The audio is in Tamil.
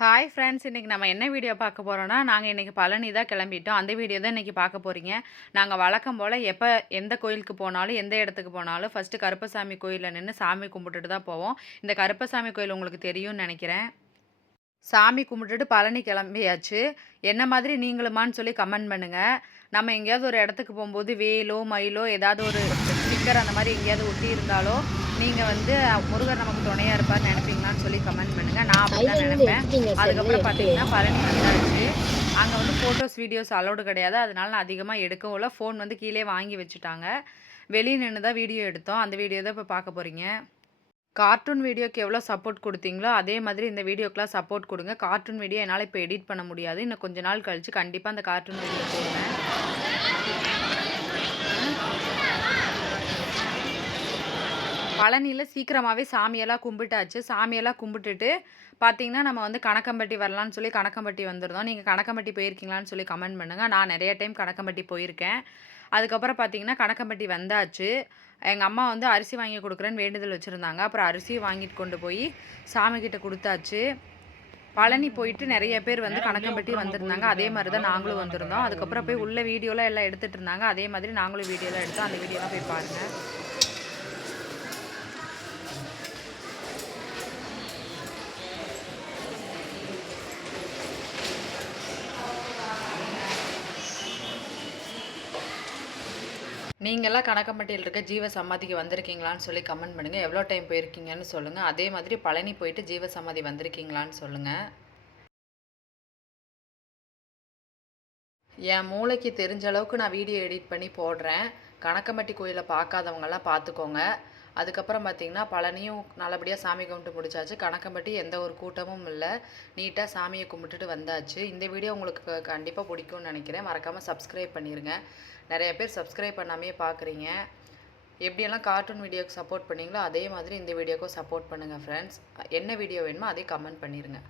Hi friends! இன்னைக்கு நம்ம என்ன வீடியோ பார்க்க போறோம்னா, நாங்க இன்னைக்கு பழனி தான் கிளம்பிட்டோம். அந்த வீடியோ தான் இன்னைக்கு பார்க்க போறீங்க. நாங்க வழக்கம் போல எந்த கோயிலுக்கு போனாலும், எந்த இடத்துக்கு போனாலும் ஃபர்ஸ்ட்டு கருப்பசாமி கோயில்ல நின்னு சாமி கும்பிட்டுட்டு தான் போவோம். இந்த கருப்பசாமி கோயில் உங்களுக்கு தெரியும்னு நெனைக்கிறேன். சாமி கும்பிட்டுட்டு பழனி கிளம்பியாச்சு. என்ன மாதிரி நீங்களுமான்னு சொல்லி கமெண்ட் பண்ணுங்க. நம்ம எங்கேயாவது ஒரு இடத்துக்கு போம்போது வேலோ, மயிலோ ஏதாவது ஒரு ஸ்டிக்கர் அந்த மாரி எங்கேயாவது ஒட்டியிருந்தாலோ, நீங்க வந்து முருகர் நமக்கு துணையா இருப்பார்ன்னு நெனைப்பீங்களான்னு சொல்லி கமெண்ட் பண்ணுங்க. நான் அப்படிதான் சைடுலருந்து நெனைப்பேன். எடுத்துட்டீங்க செல்ல அதுக்கப்புறம் எடுத்து. பார்த்தீங்கன்னா, பழனி வந்தாச்சு. அங்க வந்து ஃபோட்டோஸ், வீடியோஸ் அலோடு கிடையாது. அதனால நான் அதிகமா எடுக்கவும் இல்ல. ஃபோன் வந்து கீழயே வாங்கி வச்சுட்டாங்க. வெளிய நின்னு தான் வீடியோ எடுத்தோம். அந்த வீடியோ தான் இப்ப பார்க்க போறீங்க. கார்ட்டூன் வீடியோக்கு எவ்வளோ சப்போர்ட் குடுத்தீங்களோ, அதே மாதிரி இந்த வீடியோக்குலாம் சப்போர்ட் குடுங்க. கார்ட்டூன் வீடியோ என்னால இப்ப எடிட் பண்ண முடியாது. இன்னும் கொஞ்ச நாள் கழிச்சு கண்டிப்பா அந்த கார்ட்டூன் வீடியோ போடுவேன். பழனியில சீக்கிரமாவே சாமியெல்லாம் கும்பிட்டாச்சு. சாமியெல்லாம் கும்பிட்டுட்டு பார்த்தீங்கன்னா, நம்ம வந்து கணக்கம்பட்டி வரலான்னு சொல்லி கணக்கம்பட்டி வந்திருந்தோம். நீங்க கணக்கம்பட்டி போயிருக்கீங்களான்னு சொல்லி கமெண்ட் பண்ணுங்க. நான் நெறைய டைம் கணக்கம்பட்டி போயிருக்கேன். அதுக்கப்புறம் பார்த்தீங்கன்னா, கணக்கம்பட்டி வந்தாச்சு. எங்க அம்மா வந்து அரிசி வாங்கி குடுக்குறேன்னு வேண்டுதல் வச்சிருந்தாங்க. அப்புறம் அரிசியும் வாங்கிட்டு கொண்டு போய் சாமிகிட்ட குடுத்தாச்சு. பழனி போயிட்டு நெறைய பேர் வந்து கணக்கம்பட்டி வந்திருந்தாங்க. அதே மாரி தான் நாங்களும் வந்திருந்தோம். அதுக்கப்புறம் போய் உள்ள வீடியோலாம் எல்லாம் எடுத்துட்டு இருந்தாங்க. அதே மாதிரி நாங்களும் வீடியோலாம் எடுத்தோம். அந்த வீடியோலாம் போய் பாருங்க. நீங்கலாம் கணக்கம்பட்டியில இருக்க ஜீவ சமாதிக்கு வந்திருக்கீங்களான்னு சொல்லி கமெண்ட் பண்ணுங்க. எவ்வளோ டைம் போயிருக்கீங்கன்னு சொல்லுங்க. அதே மாதிரி பழனி போயிட்டு ஜீவ சமாதி வந்திருக்கீங்களான்னு சொல்லுங்க. என் மூளைக்கு தெரிஞ்ச அளவுக்கு நான் வீடியோ எடிட் பண்ணி போடுறேன். கணக்கம்பட்டி கோயில பார்க்காதவங்கலாம் பார்த்துக்கோங்க. அதுக்கப்புறம் பார்த்தீங்கன்னா, பழனியும் நல்லபடியா சாமி கும்பிட்டு முடிச்சாச்சு. கணக்கம்பட்டி எந்த ஒரு கூட்டமும் இல்ல. நீட்டா சாமிய கும்பிட்டுட்டு வந்தாச்சு. இந்த வீடியோ உங்களுக்கு கண்டிப்பா பிடிக்கும்னு நெனைக்கிறேன். மறக்காம சப்ஸ்கிரைப் பண்ணிருங்க. நெறைய பேர் சப்ஸ்கிரைப் பண்ணாமயே பார்க்குறீங்க. எப்படியெல்லாம் கார்ட்டூன் வீடியோக்கு சப்போர்ட் பண்ணீங்களோ, அதே மாதிரி இந்த வீடியோக்கும் சப்போர்ட் பண்ணுங்க ஃப்ரெண்ட்ஸ். என்ன வீடியோ வேணுமோ அதே கமெண்ட் பண்ணிருங்க.